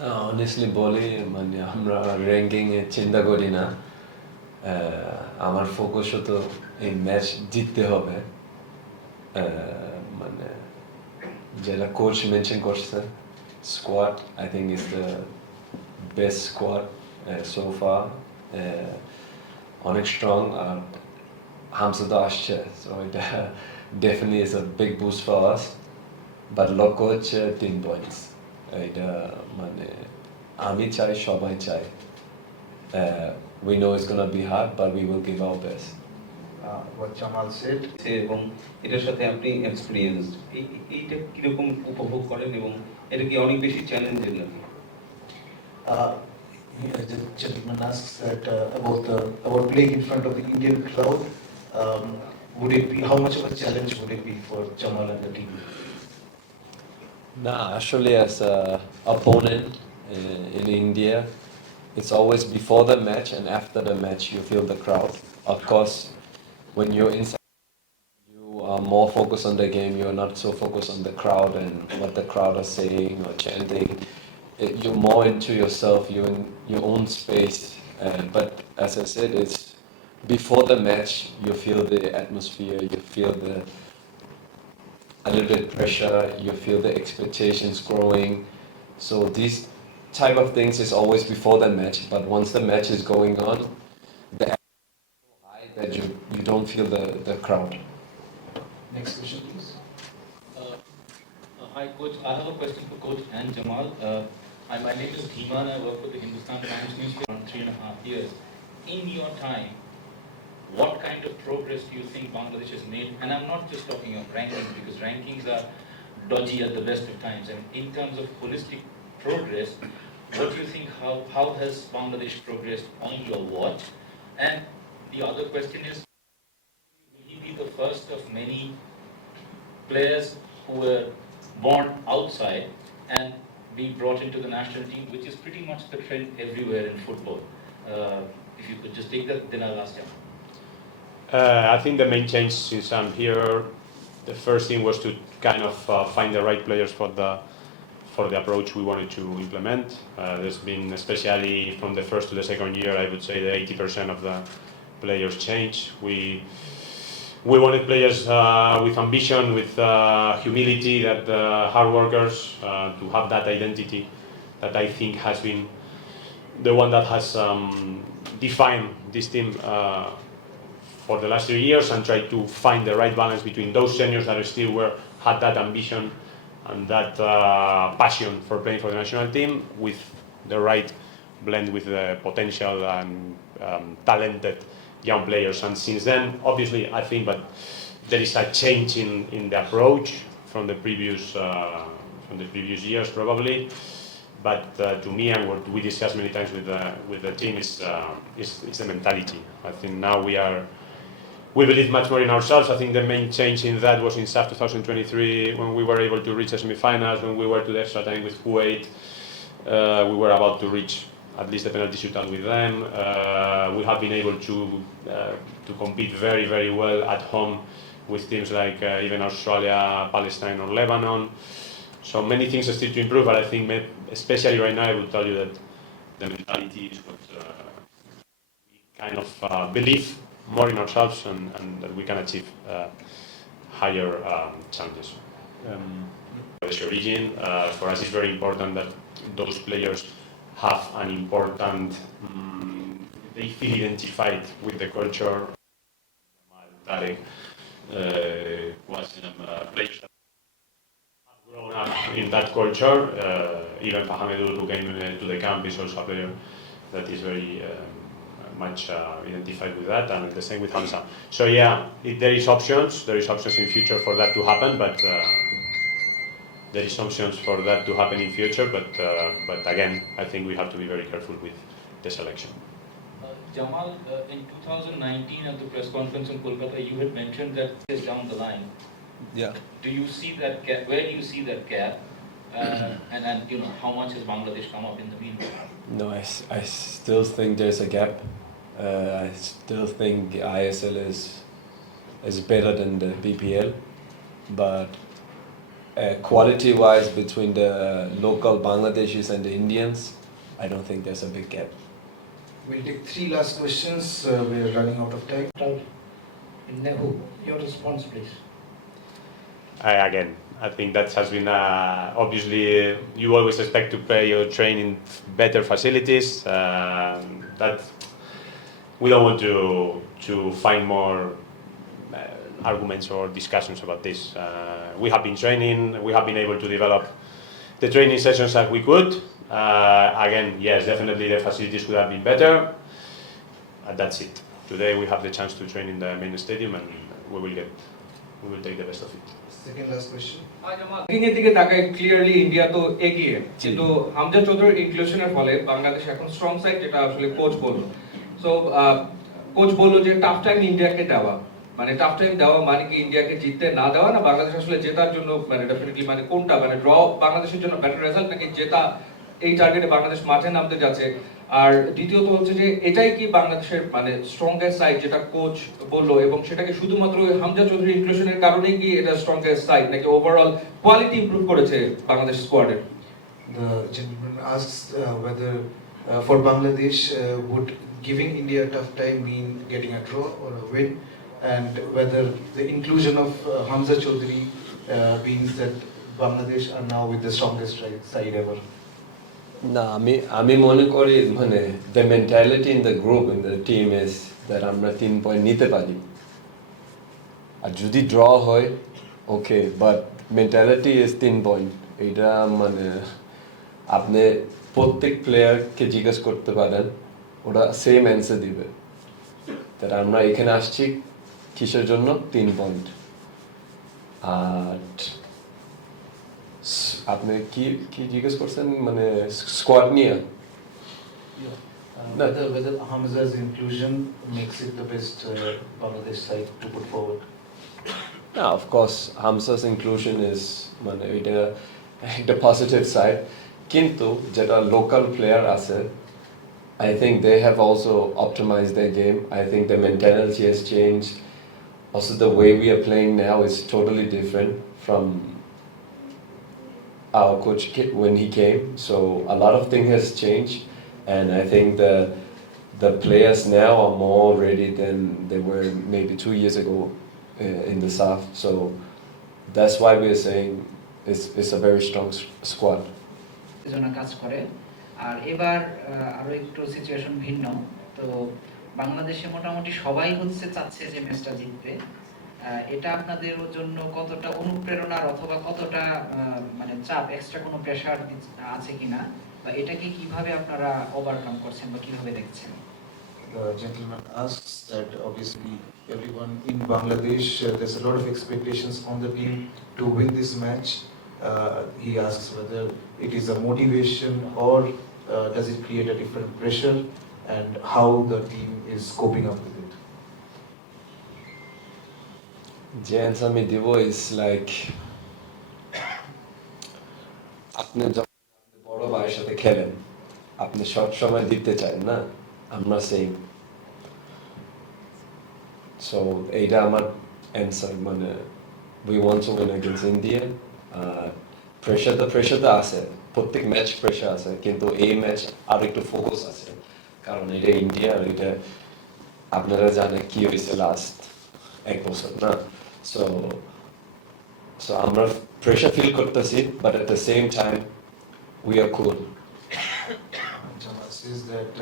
না honestly বলি মানে আমরা র্যাঙ্কিং এ চিন্তা করি না। আমার ফোকাস তো এই ম্যাচ জিততে হবে। মানে যেটা কোচ মেনশন করছে squad I think is the best squad so far. অনেক স্ট্রং আর হামসা তো আসছে সো এটা definitely is a big boost for us but লক্ষ্য হচ্ছে 3 পয়েন্টস এটা মানে আমি চাই সবাই চাই we know it's gonna be hard but we will give our best. What Jamal said. এবং এটার সাথে আপনি এক্সপিরিয়েন্সড এইটা কিরকম উপভোগ করেন এবং এটা কি অনেক বেশি চ্যালেঞ্জের নাকি? Uh, the gentleman asks that about playing in front of the Indian crowd. Would it be how much of a challenge would it be for Jamal and the team? Nah, actually as a opponent in India it's always before the match and after the match you feel the crowd. Of course when you're inside you are more focused on the game, you're not so focused on the crowd and what the crowd are saying or chanting. You're more into yourself, you're in your own space. But as I said, it's before the match, you feel the atmosphere, you feel a little bit pressure, you feel the expectations growing. So these type of things is always before the match, but once the match is going on, the atmosphere is so high that you don't feel the crowd. Next question, please. Hi, Coach. I have a question for Coach and Jamal. My name is Dhiman. I work for the Hindustan Times newspaper for 3.5 years. In your time, what kind of progress do you think Bangladesh has made? And I'm not just talking of rankings because rankings are dodgy at the best of times. And in terms of holistic progress, what do you think? How has Bangladesh progressed on your watch? And the other question is, will he be the first of many players who were born outside and be brought into the national team, which is pretty much the trend everywhere in football? If you could just take that, then I'll ask you. I think the main change since I'm here, the first thing was to kind of find the right players for the approach we wanted to implement. There's been, especially from the first to the second year, I would say that 80% of the players changed. We wanted players with ambition, with humility, that hard workers, to have that identity that I think has been the one that has defined this team for the last 3 years, and try to find the right balance between those seniors that still had that ambition and that passion for playing for the national team, with the right blend with the potential and talented young players. And since then, obviously, I think, but there is a change in the approach from the previous years, probably. But to me, and what we discussed many times with the team, is the mentality. I think now we believe much more in ourselves. I think the main change in that was in SAF 2023, when we were able to reach the semi-finals, when we were to the extra time with Kuwait. We were about to reach at least the penalty shootout with them. We have been able to compete very, very well at home with teams like even Australia, Palestine, or Lebanon. So many things are still to improve, but I think, especially right now, I will tell you that the mentality is what we kind of believe more in ourselves, and that we can achieve higher challenges. The origin, for us, it's very important that those players have an important, they feel identified with the culture. Tarek was players that have grown up in that culture. Even Fahamedou, who came to the camp, is also a player that is very much identified with that, and the same with Hamza. So yeah, there is options. There is options in future for that to happen, but there is options for that to happen in future. But again, I think we have to be very careful with the selection. Jamal, in 2019 at the press conference in Kolkata, you had mentioned that is down the line. Yeah. Do you see that gap? Where do you see that gap? And you know, how much has Bangladesh come up in the meantime? No, I still think there's a gap. I still think ISL is better than the BPL, but quality-wise between the local Bangladeshis and the Indians, I don't think there's a big gap. We'll take 3 last questions. We're running out of time. In Nehu, your response, please. Again, I think that has been obviously you always expect to play or train in better facilities. That we don't want to find more arguments or discussions about this. We have been training. We have been able to develop the training sessions as we could. Again, yes, definitely the facilities could have been better. That's it. Today we have the chance to train in the main stadium, and we will take the best of it. Second last question. এর দিকে তাকাই clearly India তো এগিয়ে কিন্তু হামজা চৌধুরীর ইনক্লুশনের ফলে বাংলাদেশ এখন strong side যেটা আসলে কোচ বলল সো কোচ বলল যে টাফ টাইম ইন্ডিয়াকে দেওয়া মানে টাফ টাইম দেওয়া মানে কি ইন্ডিয়াকে জিততে না দেওয়া না বাংলাদেশ আসলে জেতার জন্য মানে ডেফিনেটলি মানে কোনটা মানে ড্র বাংলাদেশের জন্য বেটার রেজাল্ট নাকি জেতা এই টার্গেটে বাংলাদেশ মাঠে নামতে যাচ্ছে আর দ্বিতীয়ত হচ্ছে যে এটাই কি বাংলাদেশের মানে স্ট্রংগেস্ট সাইড যেটা কোচ বললো এবং সেটাকে শুধুমাত্র হামজা চৌধুরী ইনক্লুশনের কারণেই কি এটা স্ট্রংগেস্ট সাইড নাকি ওভারঅল কোয়ালিটি ইমপ্রুভ করেছে Bangladesh স্কোয়াডের The gentleman asks whether for Bangladesh would giving India a tough time mean getting a draw or a win, and whether the inclusion of Hamza Chaudhary means that Bangladesh are now with the strongest side ever. না আমি মনে করি মানে the mentality in the group in the team is that আমরা 3 point নিতে পারি আর যদি draw হয় okay but mentality is 3 point এটা মানে আপনি প্রত্যেক প্লেয়ারকে জিজ্ঞেস করতে পারেন ওরা সেম অ্যান্সার দিবে তার আমরা এখানে আসছি কিসের জন্য 3 পয়েন্ট আর আপনি কি কি জিজ্ঞেস করছেন মানে স্কোয়াড নিয়ে Whether Hamza's inclusion makes it the best Bangladesh side to put forward. Yeah, of course, Hamza's inclusion is মানে এটা একটা positive side. কিন্তু যেটা local player আছে, I think they have also optimized their game. I think the mentality has changed. Also, the way we are playing now is totally different from our coach when he came. So a lot of things has changed, and I think the players now are more ready than they were maybe 2 years ago in the south. So that's why we're saying it's a very strong squad. জন্য কাজ করে আর এবার আরো একটু situation ভিন্ন তো বাংলাদেশে মোটামুটি সবাই হচ্ছে চাচ্ছে যে ম্যাচটা জিততে এটা আপনাদের জন্য কতটা অনুপ্রেরণার অথবা কতটা মানে চাপ এক্সট্রা কোনো প্রেসার আছে কিনা বা এটাকে কিভাবে আপনারা ওভারকাম করছেন বা কিভাবে দেখছেন The gentleman asks that obviously everyone in Bangladesh, there's a lot of expectations on the team to win this match. He asks whether it is a motivation or does it create a different pressure and how the team is coping up with it. যে answer আমি দিব is like আপনি যখন বড় ভাইয়ের সাথে খেলেন আপনি সব সময় দিতে চান না আমরা সেম সো এইটা আমার অ্যান্সার মানে we want to win against India pressure তো আছে প্রত্যেক ম্যাচ প্রেশার আছে কিন্তু এই ম্যাচ আর একটু ফোকাস আছে কারণ এটা ইন্ডিয়া আর এটা আপনারা জানেন কি হয়েছে লাস্ট 1 বছর না So আমরা pressure feel করতেছি but at the same time we are cool. Jamal says that